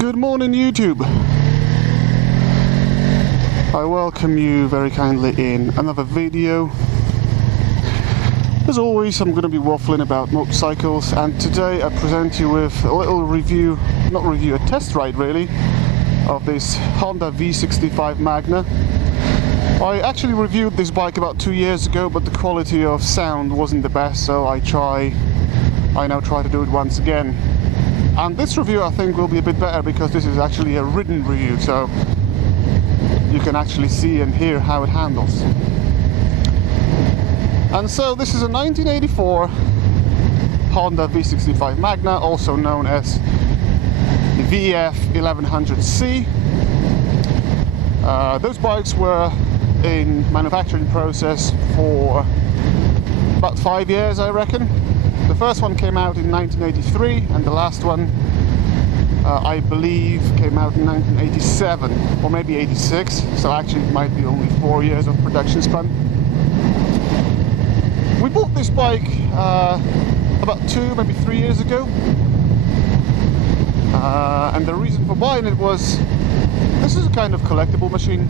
Good morning, YouTube. I welcome you very kindly in another video. As always, I'm going to be waffling about motorcycles, and today I present you with a little review, not review, a test ride really, of this Honda V65 Magna. I actually reviewed this bike about 2 years ago, but the quality of sound wasn't the best, so I now try to do it once again. And this review I think will be a bit better because this is actually a ridden review, so you can actually see and hear how it handles. And so this is a 1984 Honda V65 Magna, also known as the VF 1100C. Those bikes were in manufacturing process for about 5 years, I reckon. The first one came out in 1983, and the last one, I believe, came out in 1987, or maybe 86, so actually it might be only 4 years of production span. We bought this bike about 2, maybe 3 years ago, and the reason for buying it was, this is a kind of collectible machine.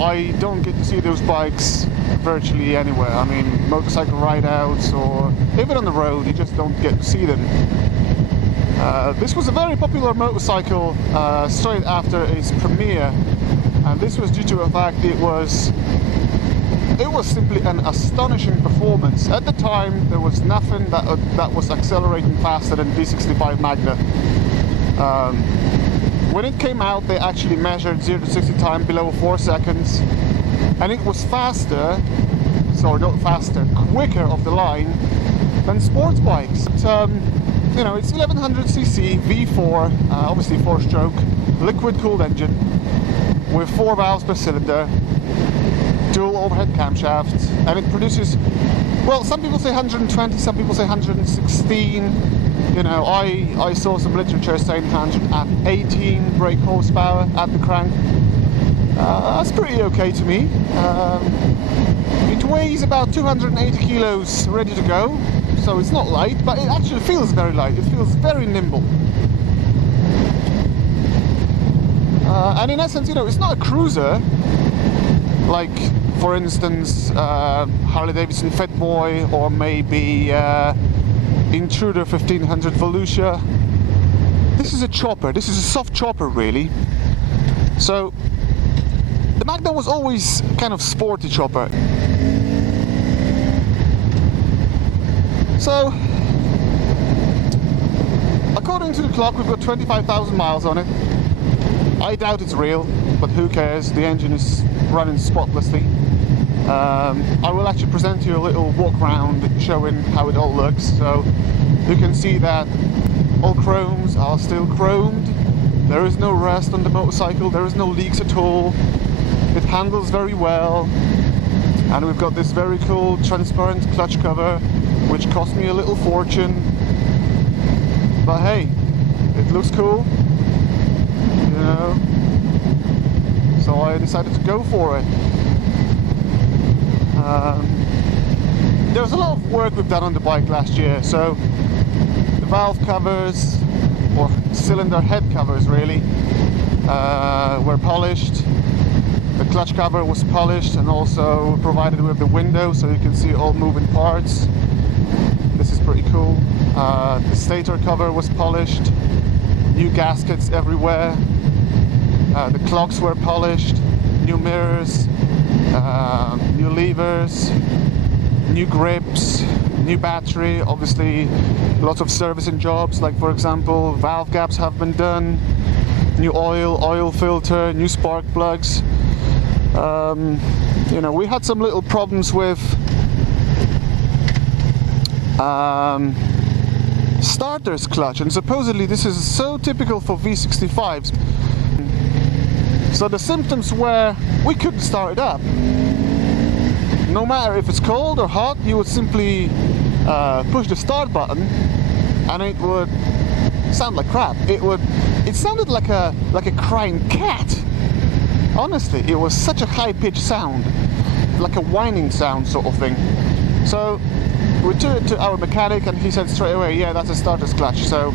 I don't get to see those bikes virtually anywhere. I mean, motorcycle ride-outs or even on the road, you just don't get to see them. This was a very popular motorcycle straight after its premiere, and this was due to the fact it was simply an astonishing performance. At the time, there was nothing that was accelerating faster than V65 Magna. When it came out, they actually measured 0 to 60 time below 4 seconds, and it was faster, sorry, not faster, quicker off the line than sports bikes. But, you know, it's 1100cc V4, obviously 4-stroke, liquid-cooled engine with 4 valves per cylinder, dual overhead camshafts, and it produces, well, some people say 120, some people say 116. You know, I saw some literature saying 118 brake horsepower at the crank. That's pretty okay to me. It weighs about 280 kilos ready to go, so it's not light, but it actually feels very light. It feels very nimble. And in essence, you know, it's not a cruiser like, for instance, Harley Davidson Fit Boy, or maybe Intruder 1500 Volusia. This is a chopper. This is a soft chopper, really. So the Magna was always kind of sporty chopper. So according to the clock, we've got 25,000 miles on it. I doubt it's real, but who cares? The engine is running spotlessly. I will actually present you a little walk around showing how it all looks, so you can see that all chromes are still chromed. There is no rust on the motorcycle, there is no leaks at all. It handles very well, and we've got this very cool transparent clutch cover, which cost me a little fortune, but hey, it looks cool, you know, so I decided to go for it. There's a lot of work we've done on the bike last year, so the valve covers, or cylinder head covers really, were polished. The clutch cover was polished and also provided with the window so you can see all moving parts. This is pretty cool. The stator cover was polished, new gaskets everywhere, the clocks were polished, new mirrors, new levers, new grips, new battery, obviously lots of servicing jobs, like for example valve gaps have been done, new oil filter, new spark plugs. You know, we had some little problems with starter's clutch, and supposedly this is so typical for V65s. So the symptoms were we couldn't start it up. No matter if it's cold or hot, you would simply push the start button and it would sound like crap. It sounded like a crying cat. Honestly, it was such a high-pitched sound, like a whining sound sort of thing. So we took it to our mechanic and he said straight away, yeah, that's a starter's clutch. So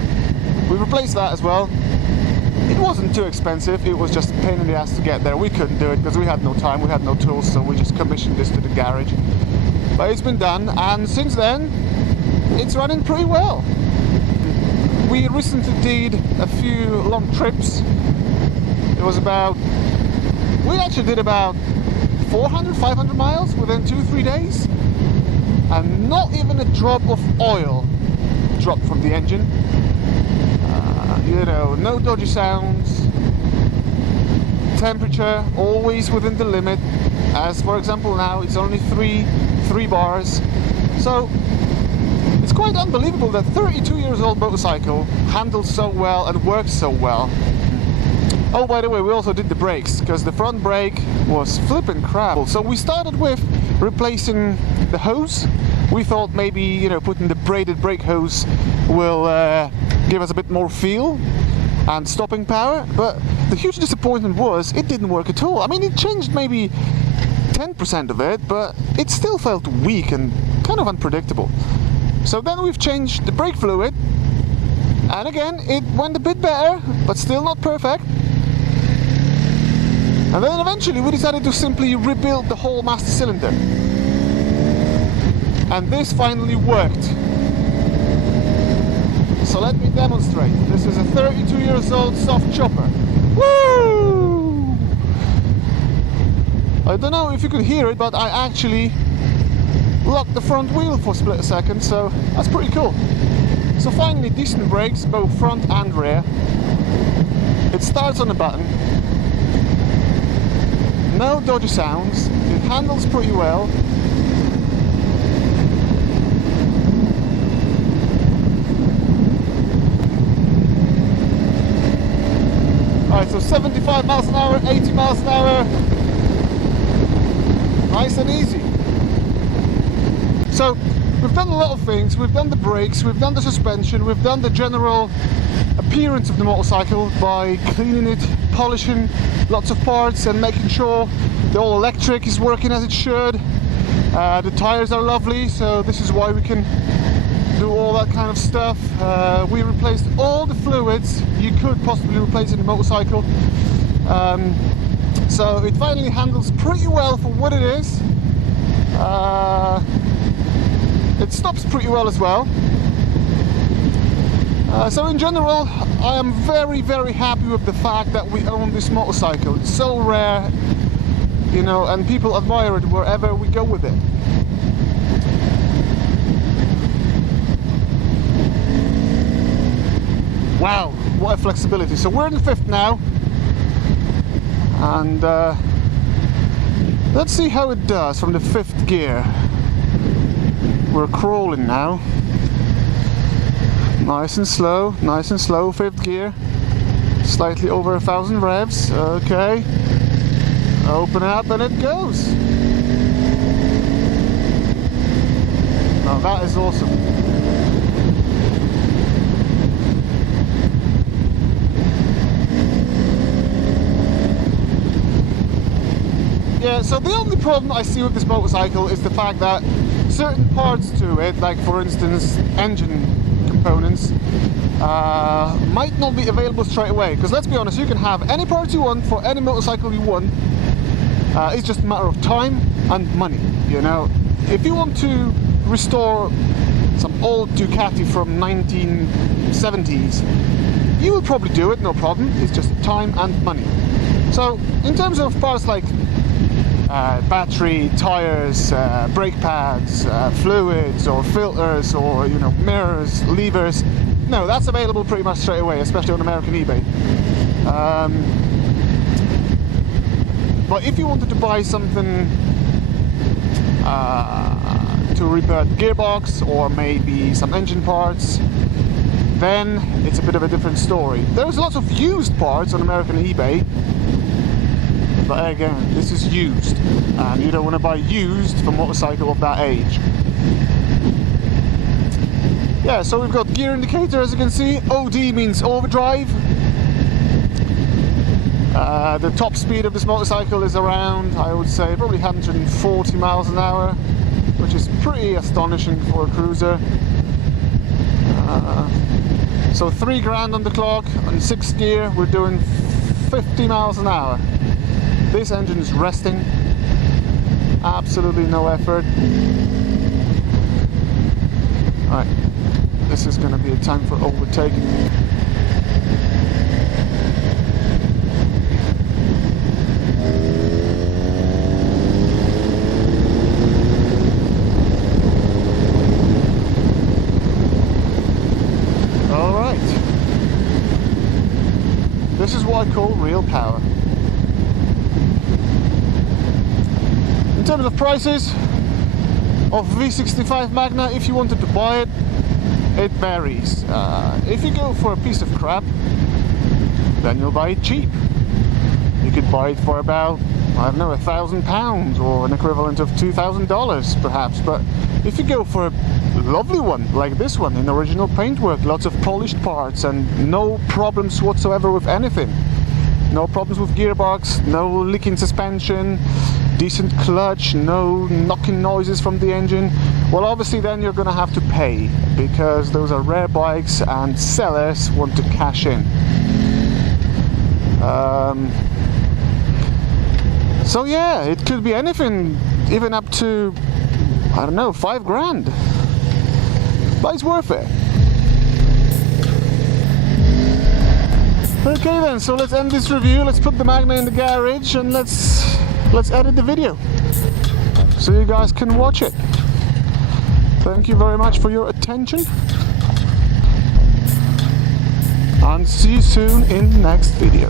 we We replaced that as well. It wasn't too expensive, it was just a pain in the ass to get there. We couldn't do it because we had no time, we had no tools, so we just commissioned this to the garage. But it's been done, and since then it's running pretty well. We recently did a few long trips. It was about, we actually did about 400, 500 miles within 2-3 days, and not even a drop of oil dropped from the engine. You know, no dodgy sounds, temperature always within the limit, as for example now it's only 3 bars. So it's quite unbelievable that 32 years old motorcycle handles so well and works so well. Oh, by the way, we also did the brakes, because the front brake was flipping crap. So we started with replacing the hose. We thought maybe, you know, putting the braided brake hose will give us a bit more feel and stopping power, but the huge disappointment was it didn't work at all. I mean, it changed maybe 10% of it, but it still felt weak and kind of unpredictable. So then we've changed the brake fluid, and again it went a bit better, but still not perfect. And then eventually we decided to simply rebuild the whole master cylinder. And this finally worked. So let me demonstrate. This is a 32 years old soft chopper. Woo! I don't know if you could hear it, but I actually locked the front wheel for a split second, so that's pretty cool. So finally decent brakes, both front and rear. It starts on a button. No dodgy sounds. It handles pretty well. Alright, so 75 miles an hour, 80 miles an hour. Nice and easy. So we've done a lot of things. We've done the brakes, we've done the suspension, we've done the general appearance of the motorcycle by cleaning it, polishing lots of parts and making sure the all electric is working as it should. The tires are lovely, so this is why we can do all that kind of stuff. We replaced all the fluids you could possibly replace in the motorcycle. So it finally handles pretty well for what it is. It stops pretty well as well. So in general, I am very, very happy with the fact that we own this motorcycle. It's so rare, you know, and people admire it wherever we go with it. Wow, what a flexibility. So we're in the 5th now, and let's see how it does from the 5th gear. We're crawling now. Nice and slow, 5th gear. Slightly over 1,000 revs, okay. Open up and it goes. Now that is awesome. Yeah, so the only problem I see with this motorcycle is the fact that certain parts to it, like for instance engine components, might not be available straight away. Because let's be honest, you can have any parts you want for any motorcycle you want. It's just a matter of time and money, you know. If you want to restore some old Ducati from 1970s, you will probably do it, no problem. It's just time and money. So in terms of parts like battery, tires, brake pads, fluids or filters, or, you know, mirrors, levers, no, that's available pretty much straight away, especially on American eBay. But if you wanted to buy something to repair the gearbox or maybe some engine parts, then it's a bit of a different story. There's lots of used parts on American eBay, but again, this is used, and you don't want to buy used for a motorcycle of that age. Yeah, so we've got gear indicator, as you can see. OD means overdrive. The top speed of this motorcycle is around, I would say, probably 140 miles an hour, which is pretty astonishing for a cruiser. So 3 grand on the clock, on 6th gear, we're doing 50 miles an hour. This engine is resting, absolutely no effort. Alright, this is going to be a time for overtaking. Alright, this is what I call real power. In terms of prices of V65 Magna, if you wanted to buy it, it varies. If you go for a piece of crap, then you'll buy it cheap. You could buy it for about, I don't know, £1,000 or an equivalent of $2,000 perhaps. But if you go for a lovely one like this one in original paintwork, lots of polished parts and no problems whatsoever with anything, no problems with gearbox, no leaking suspension, decent clutch, no knocking noises from the engine, well, obviously then you're gonna have to pay, because those are rare bikes and sellers want to cash in. So yeah, it could be anything, even up to, I don't know, 5 grand, but it's worth it. Okay then, so let's end this review. Let's put the Magna in the garage and let's edit the video so you guys can watch it. Thank you very much for your attention, and see you soon in the next video.